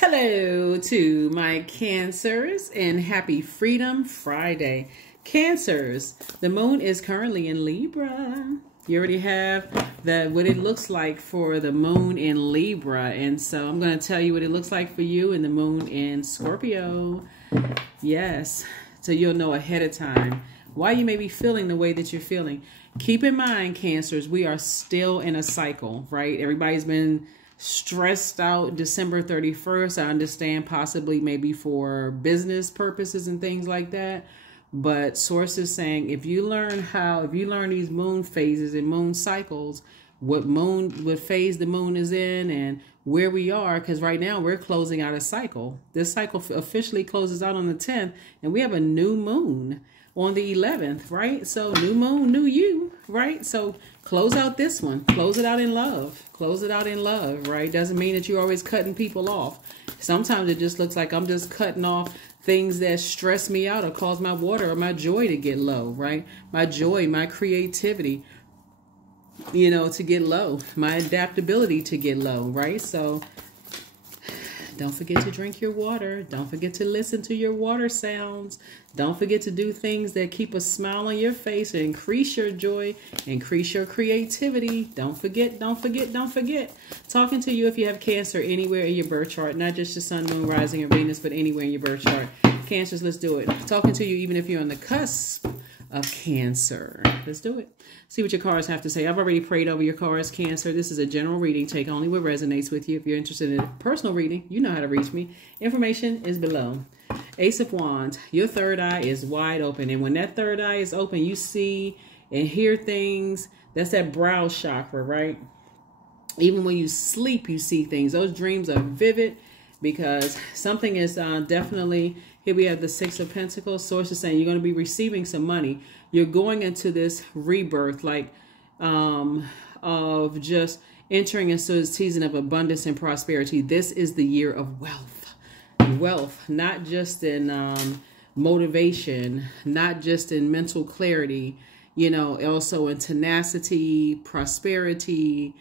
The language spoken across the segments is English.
Hello to my Cancers and happy Freedom Friday. Cancers, the moon is currently in Libra. You already have what it looks like for the moon in Libra. And so I'm going to tell you what it looks like for you in the moon in Scorpio. Yes, so you'll know ahead of time why you may be feeling the way that you're feeling. Keep in mind, Cancers, we are still in a cycle, right? Everybody's been stressed out December 31st. I understand possibly maybe for business purposes and things like that. But sources saying if you learn these moon phases and moon cycles, what phase the moon is in and where we are, because right now we're closing out a cycle. This cycle officially closes out on the 10th, and we have a new moon on the 11th, right? So new moon, new you, right? So close out this one. Close it out in love. Close it out in love, right? Doesn't mean that you're always cutting people off. Sometimes it just looks like I'm just cutting off things that stress me out or cause my water or my joy to get low, right? My joy, my creativity, to get low. My adaptability to get low, right? So don't forget to drink your water. Don't forget to listen to your water sounds. Don't forget to do things that keep a smile on your face and increase your joy, increase your creativity. Don't forget, don't forget, don't forget. Talking to you if you have Cancer anywhere in your birth chart, not just your sun, moon, rising, or Venus, but anywhere in your birth chart. Cancers, let's do it. Talking to you even if you're on the cusp of Cancer. Let's do it. See what your cards have to say. I've already prayed over your cards, Cancer. This is a general reading. Take only what resonates with you. If you're interested in a personal reading, you know how to reach me. Information is below. Ace of Wands. Your third eye is wide open. And when that third eye is open, you see and hear things. That's that brow chakra, right? Even when you sleep, you see things. Those dreams are vivid because something is definitely... Here we have the Six of Pentacles. Source is saying you're going to be receiving some money. You're going into this rebirth, of just entering into a season of abundance and prosperity. This is the year of wealth. Wealth, not just in motivation, not just in mental clarity, also in tenacity, prosperity,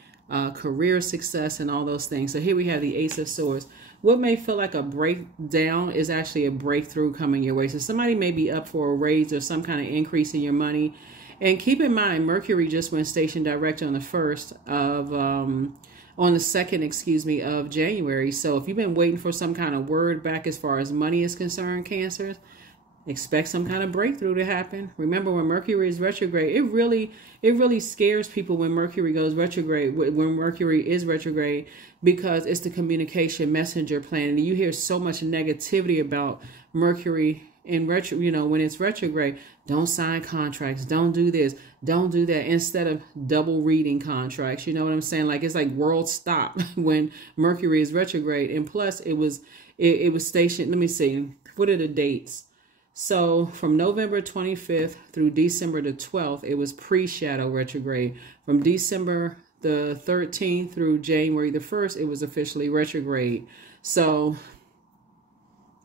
career success, and all those things. So here we have the Ace of Swords. What may feel like a breakdown is actually a breakthrough coming your way. So somebody may be up for a raise or some kind of increase in your money. And keep in mind, Mercury just went station direct on the 2nd, of January. So if you've been waiting for some kind of word back as far as money is concerned, Cancers, expect some kind of breakthrough to happen. Remember, when Mercury is retrograde, it really scares people when Mercury goes retrograde, when Mercury is retrograde, because it's the communication messenger planet. And you hear so much negativity about Mercury in when it's retrograde. Don't sign contracts. Don't do this. Don't do that. Instead of double reading contracts. You know what I'm saying? Like, it's like world stop when Mercury is retrograde. And plus it was stationed. Let me see. What are the dates? So from November 25th through December the 12th, it was pre-shadow retrograde. From December the 13th through January the 1st, it was officially retrograde. So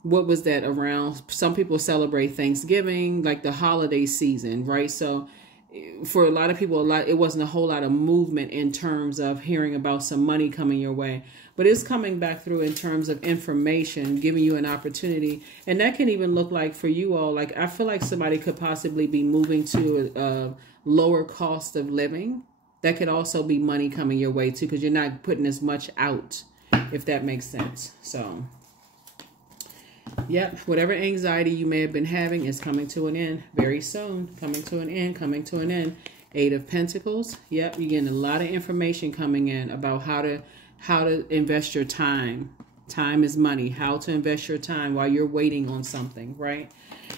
what was that around? Some people celebrate Thanksgiving, like the holiday season, right? So for a lot of people, it wasn't a whole lot of movement in terms of hearing about some money coming your way. But it's coming back through in terms of information, giving you an opportunity. And that can even look like for you all, like I feel like somebody could possibly be moving to a lower cost of living. That could also be money coming your way too, because you're not putting as much out, if that makes sense. So, yep, whatever anxiety you may have been having is coming to an end very soon. Coming to an end, coming to an end. Eight of Pentacles. Yep, you're getting a lot of information coming in about how to invest your time. Time is money. How to invest your time while you're waiting on something, right?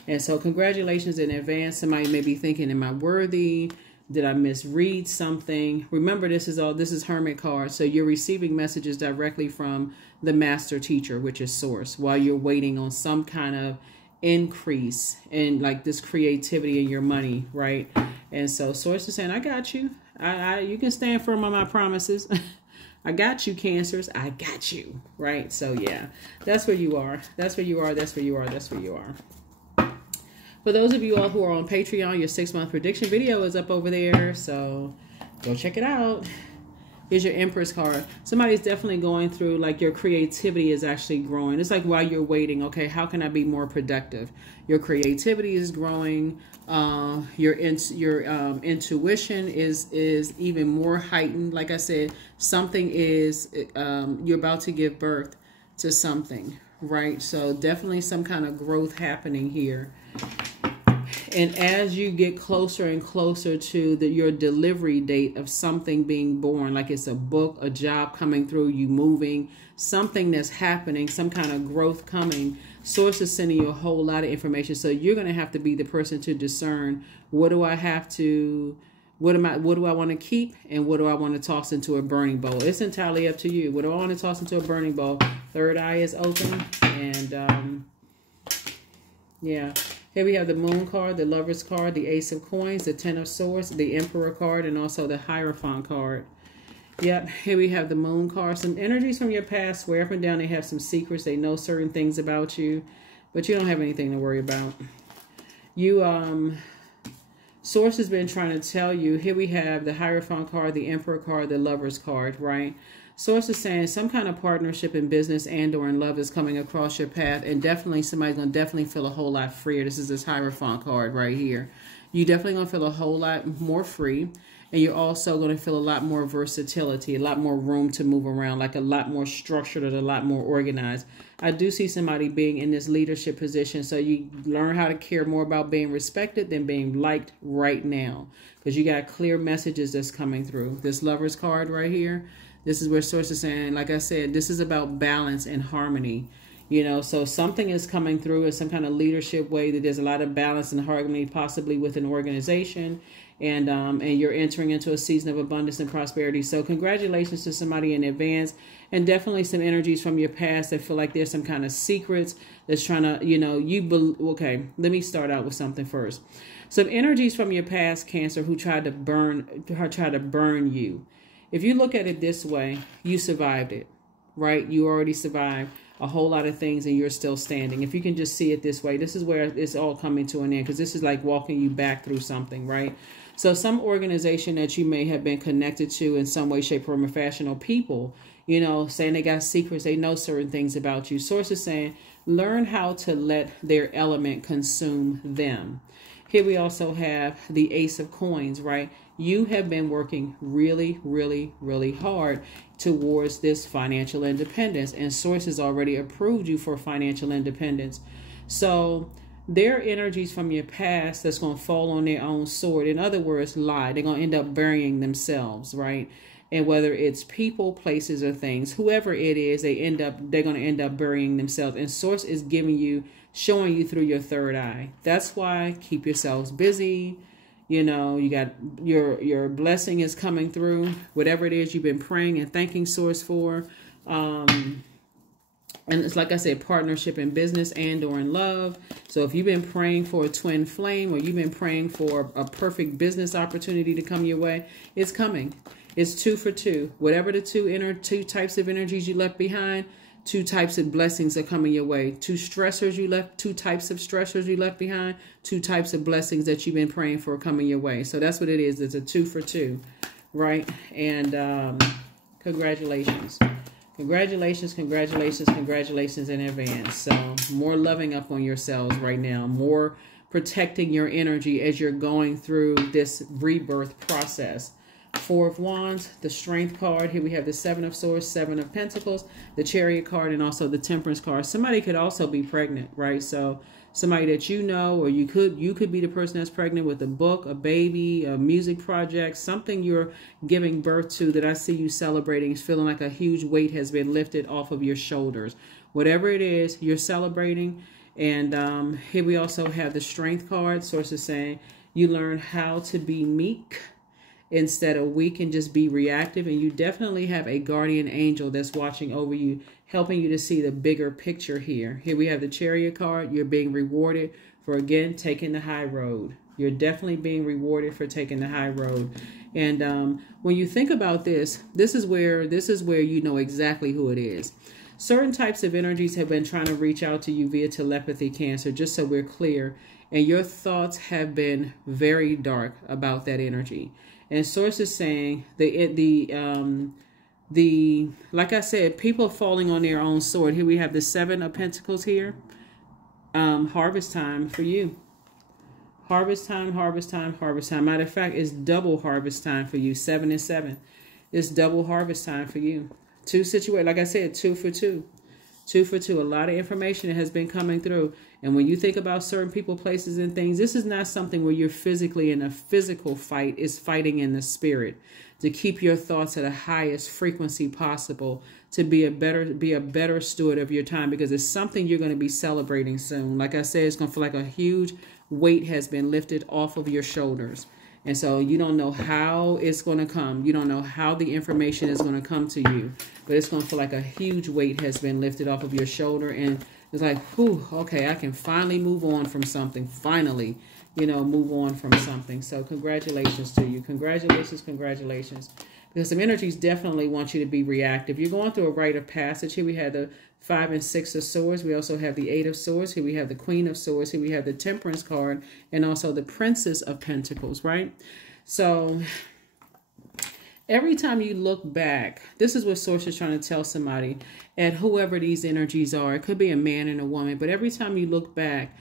And so congratulations in advance. Somebody may be thinking, am I worthy? Did I misread something? Remember, this is Hermit card. So you're receiving messages directly from the master teacher, which is Source, while you're waiting on some kind of increase in like this creativity in your money, right? And so Source is saying, I got you. You can stand firm on my promises. I got you, Cancers. I got you, right? So yeah, that's where you are. That's where you are. That's where you are. That's where you are. For those of you all who are on Patreon, your 6-month prediction video is up over there. So go check it out. is your Empress card. Somebody's definitely going through, like, your creativity is actually growing. It's like while you're waiting, okay, how can I be more productive? Your creativity is growing. Your intuition is even more heightened. Like I said, something is, you're about to give birth to something, right? So definitely some kind of growth happening here. And as you get closer and closer to your delivery date of something being born, like it's a book, a job coming through, you moving, something that's happening, some kind of growth coming, Source is sending you a whole lot of information. So you're going to have to be the person to discern, what do I have to, what do I want to keep, and what do I want to toss into a burning bowl? It's entirely up to you. What do I want to toss into a burning bowl? Third eye is open. And yeah. Here we have the Moon card, the Lover's card, the Ace of Coins, the Ten of Swords, the Emperor card, and also the Hierophant card. Yep, here we have the Moon card. Some energies from your past where up and down they have some secrets. They know certain things about you, but you don't have anything to worry about. Source has been trying to tell you. Here we have the Hierophant card, the Emperor card, the Lover's card, right? Source is saying some kind of partnership in business and or in love is coming across your path, and definitely somebody's going to definitely feel a whole lot freer. This is this Hierophant card right here. You're definitely going to feel a whole lot more free, and you're also going to feel a lot more versatility, a lot more room to move around, like a lot more structured and a lot more organized. I do see somebody being in this leadership position, so you learn how to care more about being respected than being liked right now, because you got clear messages that's coming through. This Lover's card right here. This is where Source is saying, like I said, this is about balance and harmony. You know, so something is coming through in some kind of leadership way that there's a lot of balance and harmony, possibly with an organization. And you're entering into a season of abundance and prosperity. So congratulations to somebody in advance. And definitely some energies from your past that feel like there's some kind of secrets that's trying to, you know, okay, let me start out with something first. Some energies from your past, Cancer, who tried to burn you. If you look at it this way, you survived it, right? You already survived a whole lot of things and you're still standing. If you can just see it this way, this is where it's all coming to an end, because this is like walking you back through something, right? So some organization that you may have been connected to in some way, shape, form, or fashion, or people, you know, saying they got secrets, they know certain things about you. Source is saying, learn how to let their element consume them. Here we also have the Ace of Coins, right? You have been working really, really, really hard towards this financial independence, and Source has already approved you for financial independence. So their energies from your past that's going to fall on their own sword. In other words, lie. They're going to end up burying themselves, right? And whether it's people, places, or things, whoever it is, they're going to end up burying themselves. And Source is showing you through your third eye. That's why keep yourselves busy. You know, you got your blessing is coming through, whatever it is you've been praying and thanking Source for. And it's like I said, partnership in business and or in love. So if you've been praying for a twin flame, or you've been praying for a perfect business opportunity to come your way, it's coming. It's 2 for 2. Whatever the two types of energies you left behind, 2 types of blessings are coming your way. 2 types of stressors you left behind, 2 types of blessings that you've been praying for coming your way. So that's what it is. It's a 2 for 2, right? And congratulations. Congratulations, congratulations, congratulations in advance. So more loving up on yourselves right now, more protecting your energy as you're going through this rebirth process. 4 of Wands, the Strength card. Here we have the 7 of Swords, 7 of Pentacles, the Chariot card, and also the Temperance card. Somebody could also be pregnant, right? So somebody that you know, or you could be the person that's pregnant with a book, a baby, a music project, something you're giving birth to that I see you celebrating, is feeling like a huge weight has been lifted off of your shoulders. Whatever it is, you're celebrating. And here we also have the Strength card. Source is saying you learn how to be meek instead of weak and just be reactive. And you definitely have a guardian angel that's watching over you, helping you to see the bigger picture here. Here we have the Chariot card. You're being rewarded for, again, taking the high road. You're definitely being rewarded for taking the high road. And when you think about this is where you know exactly who it is. Certain types of energies have been trying to reach out to you via telepathy, Cancer, just so we're clear. And your thoughts have been very dark about that energy. And Source is saying like I said, people falling on their own sword. Here we have the Seven of Pentacles here. Harvest time for you. Harvest time, harvest time, harvest time. Matter of fact, it's double harvest time for you. 7 and 7. It's double harvest time for you. Two situations, like I said, 2 for 2. 2 for 2. A lot of information has been coming through. And when you think about certain people, places, and things, this is not something where you're physically in a physical fight. It's fighting in the spirit to keep your thoughts at the highest frequency possible, to be a better steward of your time, because it's something you're going to be celebrating soon. Like I said, it's going to feel like a huge weight has been lifted off of your shoulders. And so you don't know how it's going to come. You don't know how the information is going to come to you. But it's going to feel like a huge weight has been lifted off of your shoulder. And it's like, whew, okay, I can finally move on from something. Finally, you know, move on from something. So congratulations to you. Congratulations, congratulations. Because some energies definitely want you to be reactive. You're going through a rite of passage. Here we had the 5 and 6 of Swords. We also have the 8 of Swords. Here we have the Queen of Swords. Here we have the Temperance card, and also the Princess of Pentacles, right? So every time you look back, this is what Source is trying to tell somebody, at whoever these energies are. It could be a man and a woman, but every time you look back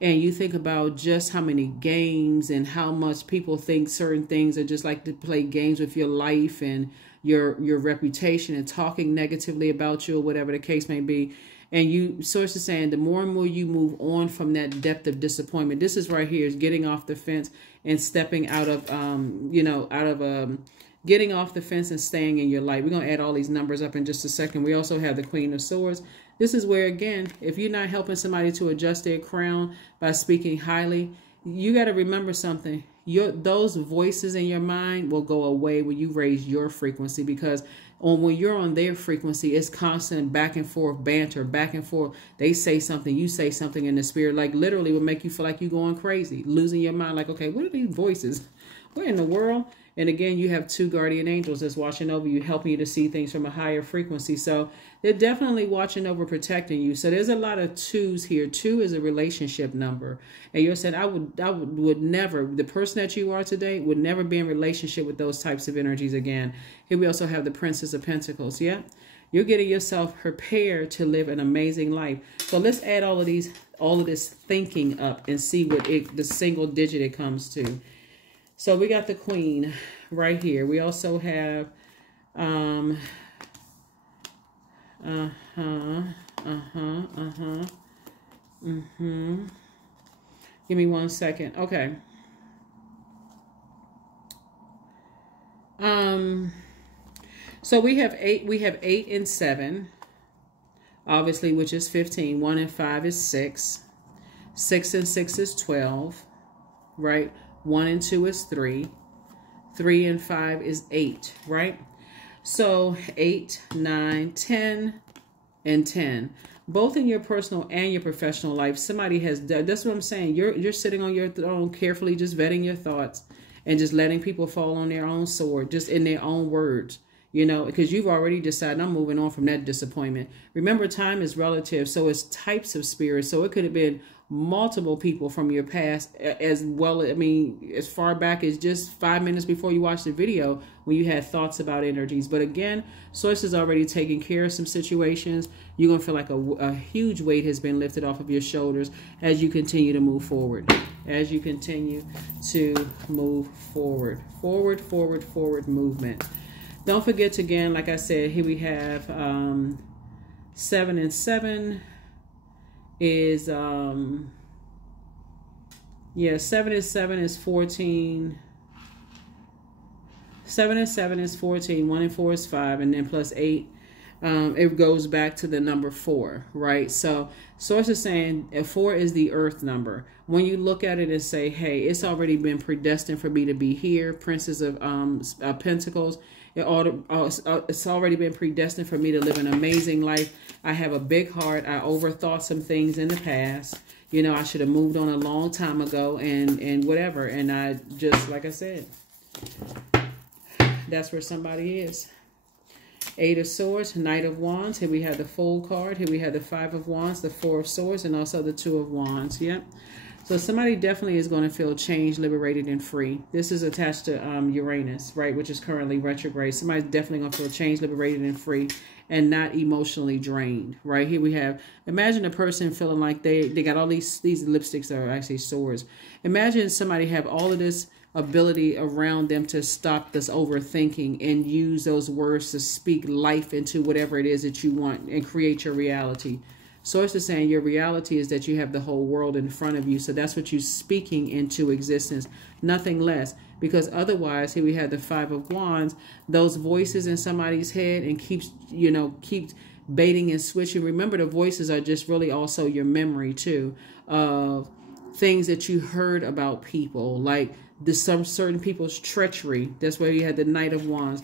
and you think about just how many games and how much people think certain things are just like to play games with your life and your reputation and talking negatively about you or whatever the case may be. And you, Source is saying, the more and more you move on from that depth of disappointment, this is right here, is getting off the fence and stepping out of, getting off the fence and staying in your light. We're going to add all these numbers up in just a second. We also have the Queen of Swords. This is where, again, if you're not helping somebody to adjust their crown by speaking highly, you got to remember something. Those voices in your mind will go away when you raise your frequency, because when you're on their frequency, it's constant back and forth banter, back and forth. They say something, you say something in the spirit, like literally will make you feel like you're going crazy, losing your mind. Like, okay, what are these voices? What in the world? And again, you have 2 guardian angels that's watching over you, helping you to see things from a higher frequency. So they're definitely watching over, protecting you. So there's a lot of 2s here. 2 is a relationship number. And you're saying, I would never, the person that you are today would never be in relationship with those types of energies again. Here we also have the Princess of Pentacles. Yeah. You're getting yourself prepared to live an amazing life. So let's add all of this thinking up and see what the single digit it comes to. So we got the Queen right here. We also have, Give me 1 second. Okay. So we have 8 and 7, obviously, which is 15. 1 and 5 is 6. 6 and 6 is 12, right? 1 and 2 is 3. 3 and 5 is 8, right? So 8, 9, 10, and 10. Both in your personal and your professional life, somebody has done. That's what I'm saying. You're sitting on your throne, carefully just vetting your thoughts and just letting people fall on their own sword, just in their own words. You know, because you've already decided, I'm moving on from that disappointment. Remember, time is relative, so it's types of spirits. So it could have been multiple people from your past as well. I mean, as far back as just 5 minutes before you watched the video when you had thoughts about energies. But again, Source is already taking care of some situations. You're going to feel like a huge weight has been lifted off of your shoulders as you continue to move forward. As you continue to move forward. Forward movement. Don't forget to, again, like I said, here we have 7 and 7 is, 7 and 7 is 14. 7 and 7 is 14. 1 and 4 is 5. And then plus 8, it goes back to the number 4, right? So Source is saying 4 is the earth number. When you look at it and say, hey, it's already been predestined for me to be here, Princess of Pentacles, it's already been predestined for me to live an amazing life. I have a big heart. I overthought some things in the past. You know, I should have moved on a long time ago and whatever. And I just, like I said, that's where somebody is. 8 of Swords, Knight of Wands. Here we have the Fool card. Here we have the 5 of Wands, the 4 of Swords, and also the 2 of Wands. Yep. So somebody definitely is going to feel changed, liberated, and free. This is attached to Uranus, right, which is currently retrograde. Somebody's definitely going to feel changed, liberated, and free, and not emotionally drained, right? Here we have, imagine a person feeling like they got all these lipsticks that are actually swords. Imagine somebody have all of this ability around them to stop this overthinking and use those words to speak life into whatever it is that you want and create your reality. Source is saying your reality is that you have the whole world in front of you. So that's what you're speaking into existence, nothing less. Because otherwise, here we have the Five of Wands, those voices in somebody's head, and keeps baiting and switching. Remember, the voices are just really also your memory too, of things that you heard about people, like some certain people's treachery. That's where you had the Knight of Wands.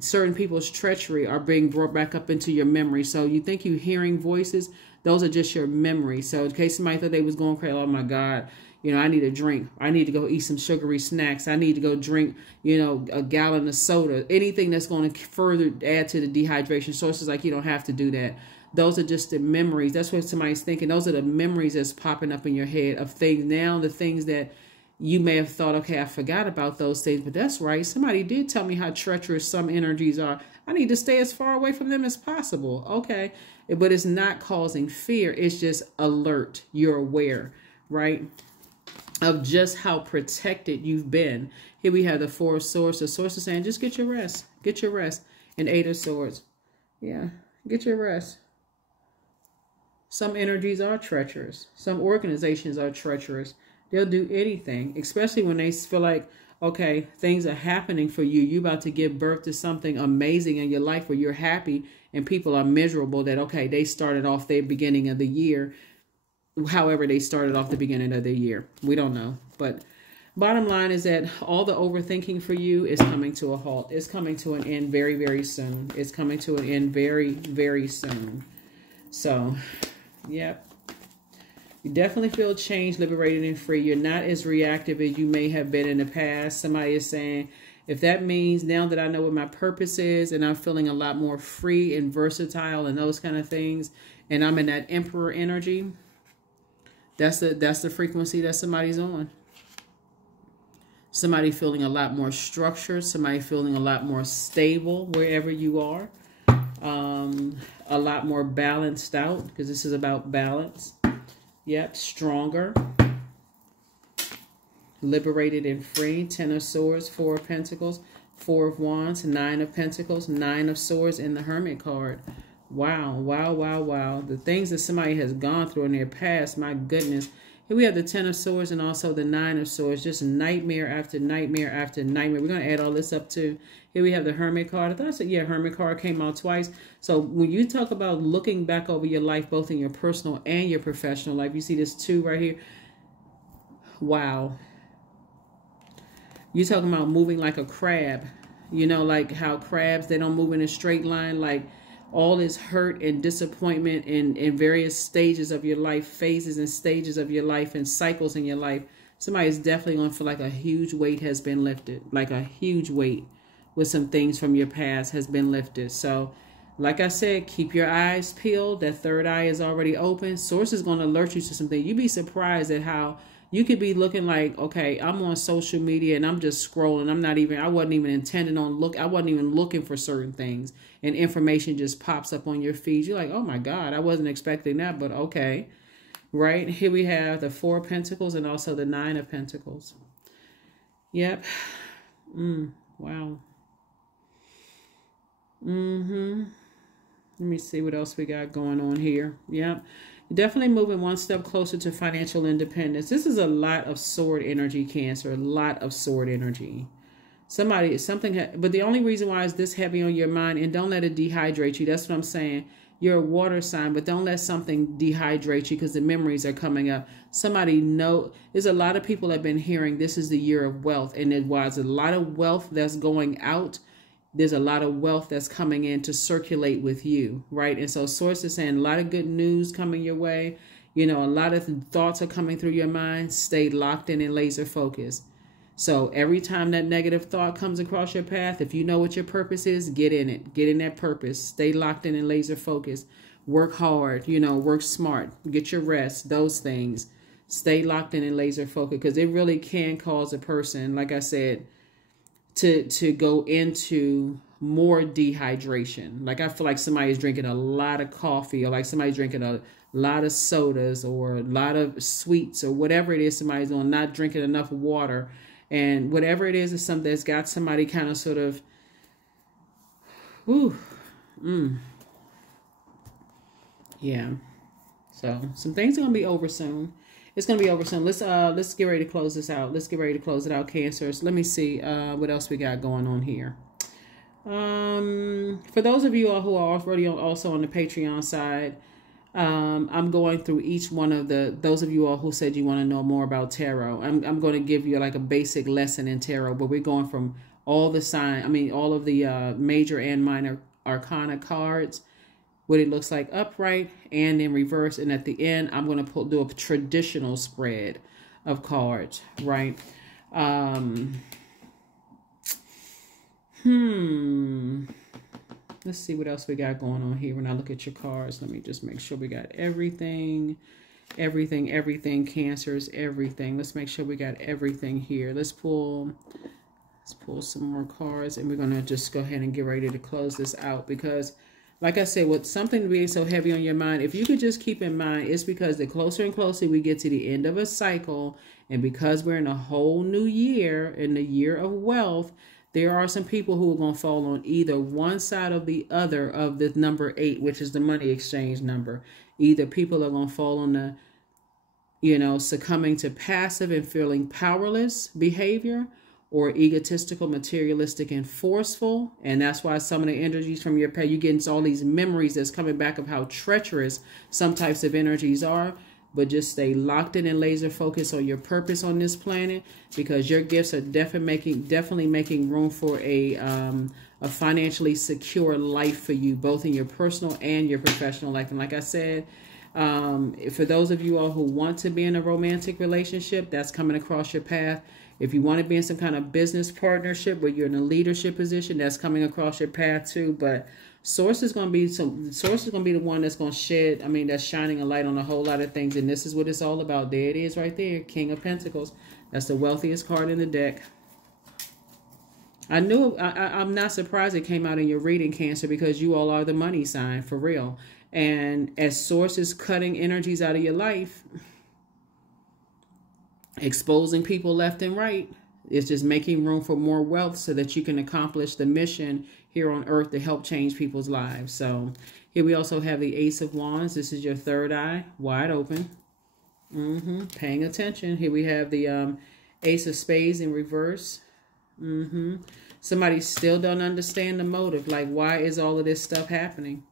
Certain people's treachery are being brought back up into your memory. So you think you're hearing voices, those are just your memory. So in case somebody thought they was going crazy, oh my God, I need a drink. I need to go eat some sugary snacks. I need to go drink, a gallon of soda. Anything that's going to further add to the dehydration. Sources like you don't have to do that. Those are just the memories. That's what somebody's thinking. Those are the memories that's popping up in your head of things. Now the things that you may have thought, okay, I forgot about those things, but that's right. Somebody did tell me how treacherous some energies are. I need to stay as far away from them as possible. Okay. But it's not causing fear. It's just alert. You're aware, right, of just how protected you've been. Here we have the Four of Swords. The Source is saying, just get your rest. Get your rest. And Eight of Swords. Yeah, get your rest. Some energies are treacherous. Some organizations are treacherous. They'll do anything, especially when they feel like, okay, things are happening for you. You're about to give birth to something amazing in your life where you're happy and people are miserable that, okay, they started off their beginning of the year. However, they started off the beginning of the year. We don't know. But bottom line is that all the overthinking for you is coming to a halt. It's coming to an end very, very soon. It's coming to an end very, very soon. So, yep. You definitely feel changed, liberated, and free. You're not as reactive as you may have been in the past. Somebody is saying, if that means now that I know what my purpose is and I'm feeling a lot more free and versatile and those kind of things, and I'm in that Emperor energy, that's the frequency that somebody's on. Somebody feeling a lot more structured. Somebody feeling a lot more stable wherever you are. A lot more balanced out, because this is about balance. Yep, stronger, liberated and free. 10 of Swords, 4 of Pentacles, 4 of Wands, 9 of Pentacles, 9 of Swords, and the Hermit card. Wow, wow, wow, wow. The things that somebody has gone through in their past, my goodness. Here we have the 10 of Swords and also the 9 of Swords. Just nightmare after nightmare after nightmare. We're going to add all this up too. Here we have the Hermit card. I thought I said, yeah, Hermit card came out twice. So when you talk about looking back over your life, both in your personal and your professional life, you see this 2 right here. Wow. You're talking about moving like a crab. Like how crabs, they don't move in a straight line. Like all this hurt and disappointment in various stages of your life, phases and stages of your life and cycles in your life. Somebody's definitely going to feel like a huge weight has been lifted. Like a huge weight with some things from your past has been lifted. So like I said, keep your eyes peeled. That third eye is already open. Source is going to alert you to something. You'd be surprised at how you could be looking like, okay, I'm on social media and I'm just scrolling. I wasn't even intending on I wasn't even looking for certain things, and information just pops up on your feed. You're like, oh my God, I wasn't expecting that, but okay. Right? Here we have the 4 of Pentacles and also the 9 of Pentacles. Yep. Wow. Let me see what else we got going on here. Yep. Definitely moving one step closer to financial independence. This is a lot of sword energy, Cancer. A lot of sword energy. But the only reason why is this heavy on your mind, and don't let it dehydrate you. That's what I'm saying. You're a water sign, but don't let something dehydrate you, because the memories are coming up. There's a lot of people that have been hearing this is the year of wealth, and it was a lot of wealth that's going out. There's a lot of wealth that's coming in to circulate with you, right? And so Source is saying a lot of good news coming your way. A lot of thoughts are coming through your mind. Stay locked in and laser focused. So every time that negative thought comes across your path, if you know what your purpose is, get in it. Get in that purpose. Stay locked in and laser focused. Work hard, work smart. Get your rest, those things. Stay locked in and laser focused, because it really can cause a person, like I said, to go into more dehydration. Like I feel like somebody's drinking a lot of coffee, or like somebody's drinking a lot of sodas or a lot of sweets or whatever it is somebody's doing, not drinking enough water. And whatever it is something that's got somebody kind of sort of, yeah. So some things are going to be over soon. It's going to be over soon. Let's get ready to close this out. Let's get ready to close it out, Cancers. Let me see what else we got going on here. For those of you all who are already also on the Patreon side, I'm going through each one of those of you all who said you want to know more about tarot. I'm going to give you like a basic lesson in tarot, but we're going from all the all of the major and minor arcana cards, what it looks like upright and in reverse. And at the end, I'm going to do a traditional spread of cards, right? Let's see what else we got going on here. When I look at your cards, let me just make sure we got everything, Cancers, everything. Let's make sure we got everything here. Let's pull some more cards, and we're going to just go ahead and get ready to close this out, because like I said, with something being so heavy on your mind, if you could just keep in mind, it's because the closer and closer we get to the end of a cycle, and because we're in a whole new year, in the year of wealth, there are some people who are going to fall on either one side or the other of the number 8, which is the money exchange number. Either people are going to fall on the, succumbing to passive and feeling powerless behavior, or egotistical, materialistic, and forceful. And that's why some of the energies from your past, you get all these memories that's coming back of how treacherous some types of energies are. But just stay locked in and laser focused on your purpose on this planet, because your gifts are definitely making room for a financially secure life for you, both in your personal and your professional life. And like I said, for those of you all who want to be in a romantic relationship, that's coming across your path. If you want to be in some kind of business partnership where you're in a leadership position, that's coming across your path too. But Source is going to be the one that's going to shed, that's shining a light on a whole lot of things. And this is what it's all about. There it is right there. King of Pentacles. That's the wealthiest card in the deck. I'm not surprised it came out in your reading, Cancer, because you all are the money sign for real. And as Source is cutting energies out of your life, exposing people left and right, it's just making room for more wealth so that you can accomplish the mission here on earth to help change people's lives. So here we also have the Ace of Wands. This is your third eye, wide open. Paying attention. Here we have the Ace of Spades in reverse. Somebody still don't understand the motive. Like, why is all of this stuff happening?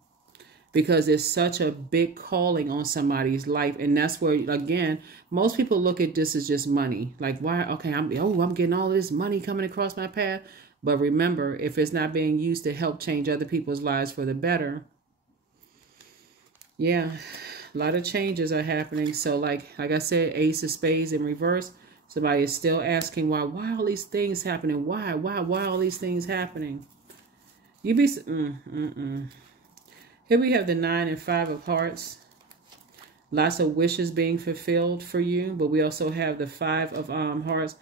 Because it's such a big calling on somebody's life. And that's where, again, most people look at this as just money. Like, why? Okay, I'm getting all this money coming across my path. But remember, if it's not being used to help change other people's lives for the better, yeah, a lot of changes are happening. So like I said, Ace of Spades in reverse. Somebody is still asking why all these things happening? Why all these things happening? You be Here we have the 9 and 5 of Hearts. Lots of wishes being fulfilled for you. But we also have the 5 of Hearts.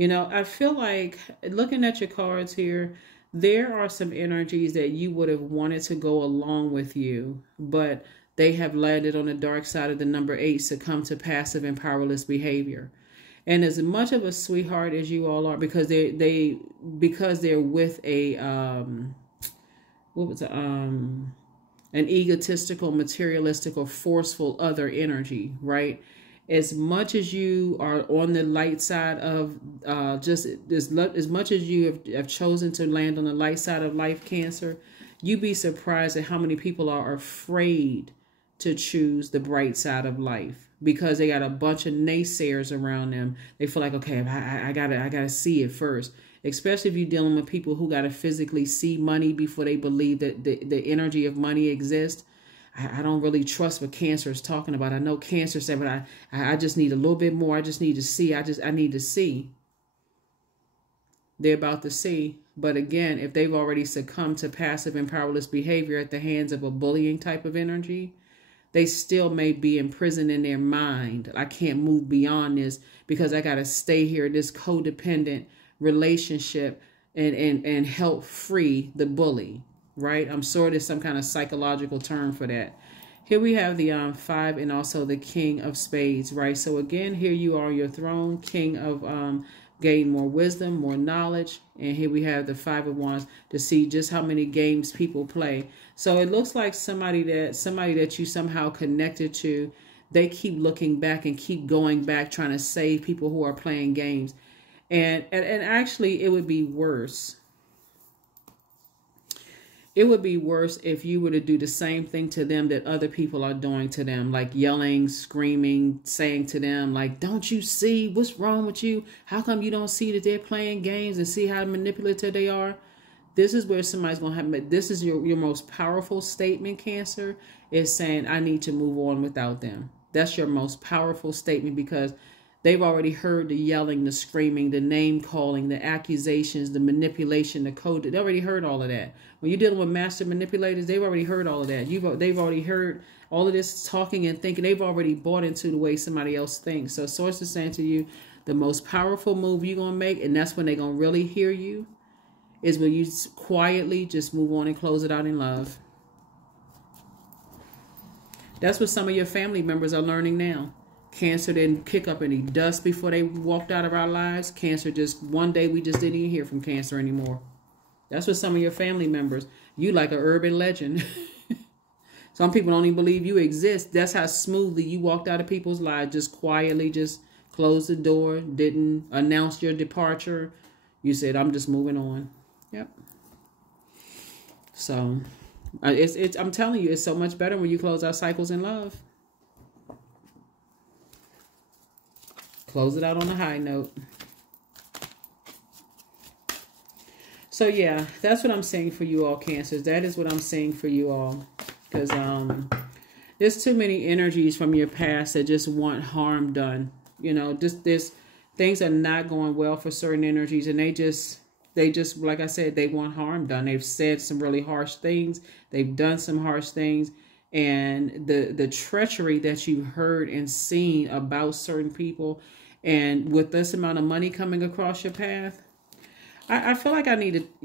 I feel like looking at your cards here, there are some energies that you would have wanted to go along with you, but they have landed on the dark side of the number 8, succumb to passive and powerless behavior. And as much of a sweetheart as you all are, because they're with a an egotistical, materialistic, or forceful other energy, right? As much as you are on the light side of, as much as you have chosen to land on the light side of life, Cancer, you'd be surprised at how many people are afraid to choose the bright side of life, because they got a bunch of naysayers around them. They feel like, okay, I gotta see it first. Especially if you're dealing with people who got to physically see money before they believe that the energy of money exists. I don't really trust what Cancer is talking about. I know Cancer said, but I just need a little bit more. I just need to see. I need to see. They're about to see. But again, if they've already succumbed to passive and powerless behavior at the hands of a bullying type of energy, they still may be imprisoned in their mind. I can't move beyond this because I got to stay here, this codependent relationship, and help free the bully, right? I'm sure there's some kind of psychological term for that. Here we have the 5 and also the King of Spades, right? So again, here you are on your throne, King of gain more wisdom, more knowledge. And here we have the 5 of Wands to see just how many games people play. So it looks like somebody that you somehow connected to, they keep looking back and keep going back, trying to save people who are playing games. And actually, it would be worse. It would be worse if you were to do the same thing to them that other people are doing to them, like yelling, screaming, saying to them, like, don't you see what's wrong with you? How come you don't see that they're playing games and see how manipulative they are? This is where somebody's going to have, this is your most powerful statement, Cancer, is saying, I need to move on without them. That's your most powerful statement because they've already heard the yelling, the screaming, the name calling, the accusations, the manipulation, the code. They already heard all of that. When you're dealing with master manipulators, they've already heard all of that. They've already heard all of this talking and thinking. They've already bought into the way somebody else thinks. So Source is saying to you, the most powerful move you're going to make, and that's when they're going to really hear you, is when you quietly just move on and close it out in love. That's what some of your family members are learning now. Cancer didn't kick up any dust before they walked out of our lives. Cancer just, one day we just didn't even hear from Cancer anymore. That's what some of your family members, you like an urban legend. Some people don't even believe you exist. That's how smoothly you walked out of people's lives. Just quietly, just closed the door, didn't announce your departure. You said, I'm just moving on. Yep. So I'm telling you, it's so much better when you close our cycles in love. Close it out on a high note. So yeah, that's what I'm saying for you all, Cancers. That is what I'm saying for you all. Because there's too many energies from your past that just want harm done. You know, this things are not going well for certain energies, and they just, like I said, they want harm done. They've said some really harsh things. They've done some harsh things. And the treachery that you've heard and seen about certain people, and with this amount of money coming across your path, I feel like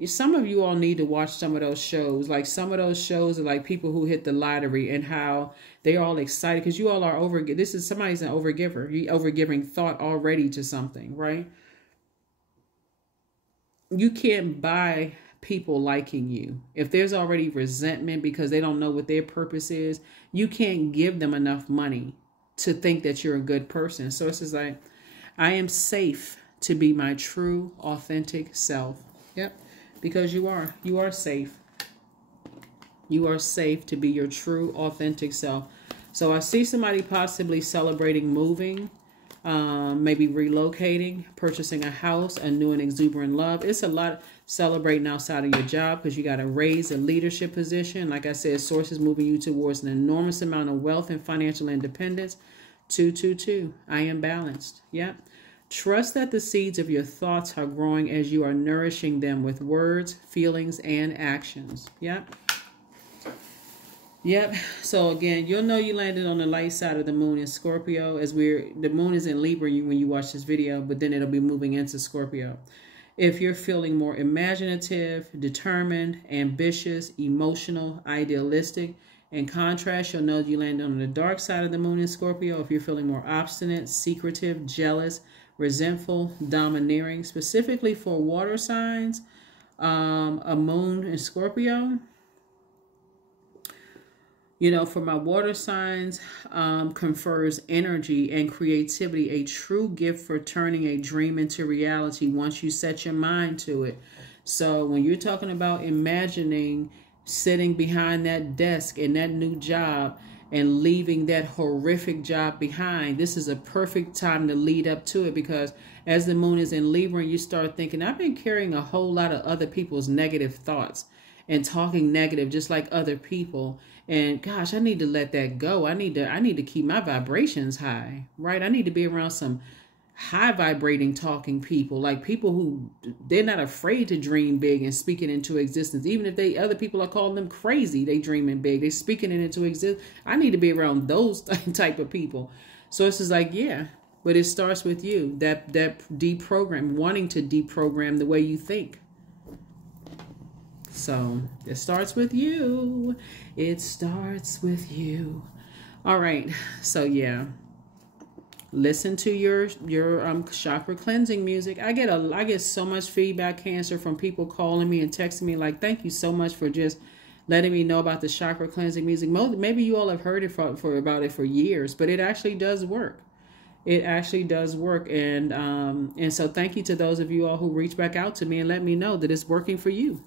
some of you all need to watch some of those shows. Like some of those shows are like people who hit the lottery and how they're all excited because you all are somebody's an overgiver. You're overgiving thought already to something, right? You can't buy people liking you. If there's already resentment because they don't know what their purpose is, you can't give them enough money to think that you're a good person. So it's just like, I am safe to be my true, authentic self. Yep. Because you are safe. You are safe to be your true, authentic self. So I see somebody possibly celebrating moving, maybe relocating, purchasing a house, a new and exuberant love. It's a lot celebrating outside of your job because you got to raise a leadership position. Like I said, Source is moving you towards an enormous amount of wealth and financial independence. 222. I am balanced. Yep. Trust that the seeds of your thoughts are growing as you are nourishing them with words, feelings, and actions. Yep. Yep. So again, you'll know you landed on the light side of the moon in Scorpio, as the moon is in Libra when you watch this video, but then it'll be moving into Scorpio. If you're feeling more imaginative, determined, ambitious, emotional, idealistic, in contrast, you'll know you landed on the dark side of the moon in Scorpio. If you're feeling more obstinate, secretive, jealous, resentful, domineering, specifically for water signs, a moon in Scorpio. You know, for my water signs, confers energy and creativity, a true gift for turning a dream into reality once you set your mind to it. So when you're talking about imagining sitting behind that desk in that new job and leaving that horrific job behind, this is a perfect time to lead up to it, because as the moon is in Libra, you start thinking, I've been carrying a whole lot of other people's negative thoughts and talking negative just like other people. And gosh, I need to let that go. I need to keep my vibrations high, right? I need to be around some high vibrating talking people, like people who they're not afraid to dream big and speak it into existence. Even if other people are calling them crazy, they dreaming big, they speaking it into existence. I need to be around those type of people. So it's just like, yeah, but it starts with you, that deprogram, wanting to deprogram the way you think. So it starts with you. It starts with you. All right. So yeah. Listen to your chakra cleansing music. I get so much feedback, Cancer, from people calling me and texting me like, thank you so much for just letting me know about the chakra cleansing music. Maybe you all have heard it about it for years, but it actually does work. It actually does work. And so thank you to those of you all who reach back out to me and let me know that it's working for you.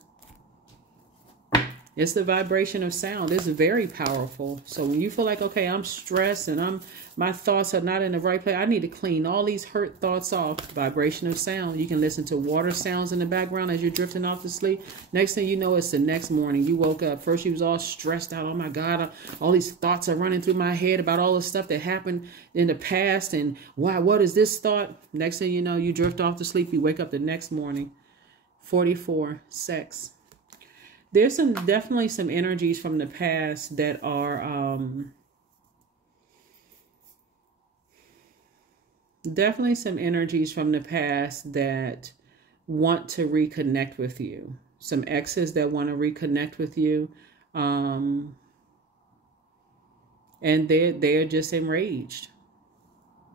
It's the vibration of sound. It's very powerful. So when you feel like, okay, I'm stressed and my thoughts are not in the right place, I need to clean all these hurt thoughts off. Vibration of sound. You can listen to water sounds in the background as you're drifting off to sleep. Next thing you know, it's the next morning. You woke up. First, you was all stressed out. Oh my God, all these thoughts are running through my head about all the stuff that happened in the past. And why? What is this thought? Next thing you know, you drift off to sleep. You wake up the next morning. 44, sex. There's definitely some energies from the past that are definitely some energies from the past that want to reconnect with you. Some exes that want to reconnect with you, and they're just enraged.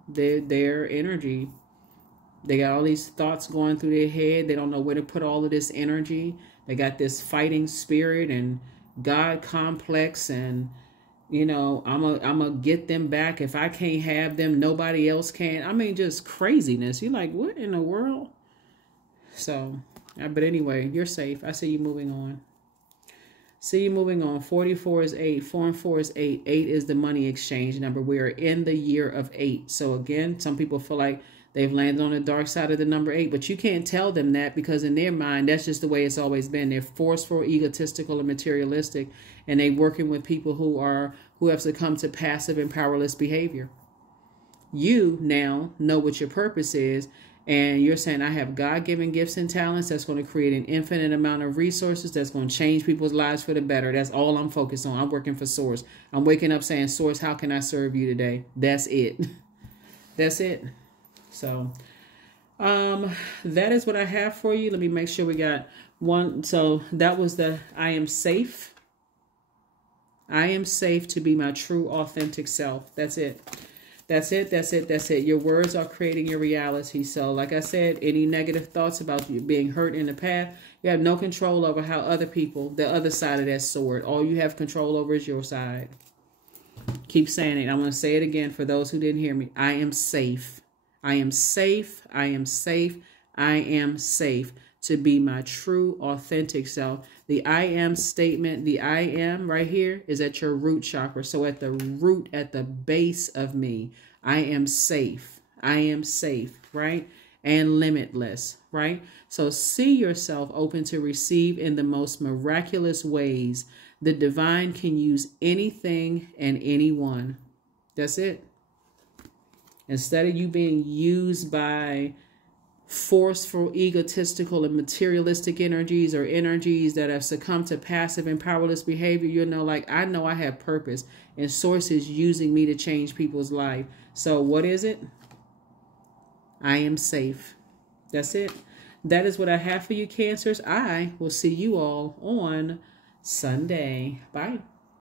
Their energy. They got all these thoughts going through their head. They don't know where to put all of this energy. They got this fighting spirit and God complex, and you know, I'm a get them back. If I can't have them, nobody else can. I mean, just craziness. You're like, what in the world? So, but anyway, you're safe. I see you moving on. See you moving on. 44 is 8. 4 and 4 is 8. 8 is the money exchange number. We are in the year of 8. So again, some people feel like they've landed on the dark side of the number 8, but you can't tell them that because in their mind, that's just the way it's always been. They're forceful, egotistical, and materialistic, and they're working with people who have succumbed to passive and powerless behavior. You now know what your purpose is, and you're saying, I have God-given gifts and talents that's going to create an infinite amount of resources that's going to change people's lives for the better. That's all I'm focused on. I'm working for Source. I'm waking up saying, Source, how can I serve you today? That's it. That's it. So, that is what I have for you. Let me make sure we got one. So that was the, I am safe. I am safe to be my true, authentic self. That's it. That's it. That's it. That's it. Your words are creating your reality. So like I said, any negative thoughts about you being hurt in the past, you have no control over how other people, the other side of that sword, all you have control over is your side. Keep saying it. I want to say it again for those who didn't hear me. I am safe. I am safe. I am safe. I am safe to be my true, authentic self. The I am statement, the I am right here is at your root chakra. So at the root, at the base of me, I am safe. I am safe, right? And limitless, right? So see yourself open to receive in the most miraculous ways. The divine can use anything and anyone. That's it. Instead of you being used by forceful, egotistical, and materialistic energies or energies that have succumbed to passive and powerless behavior, you know, like, I know I have purpose and Source is using me to change people's life. So what is it? I am safe. That's it. That is what I have for you, Cancers. I will see you all on Sunday. Bye.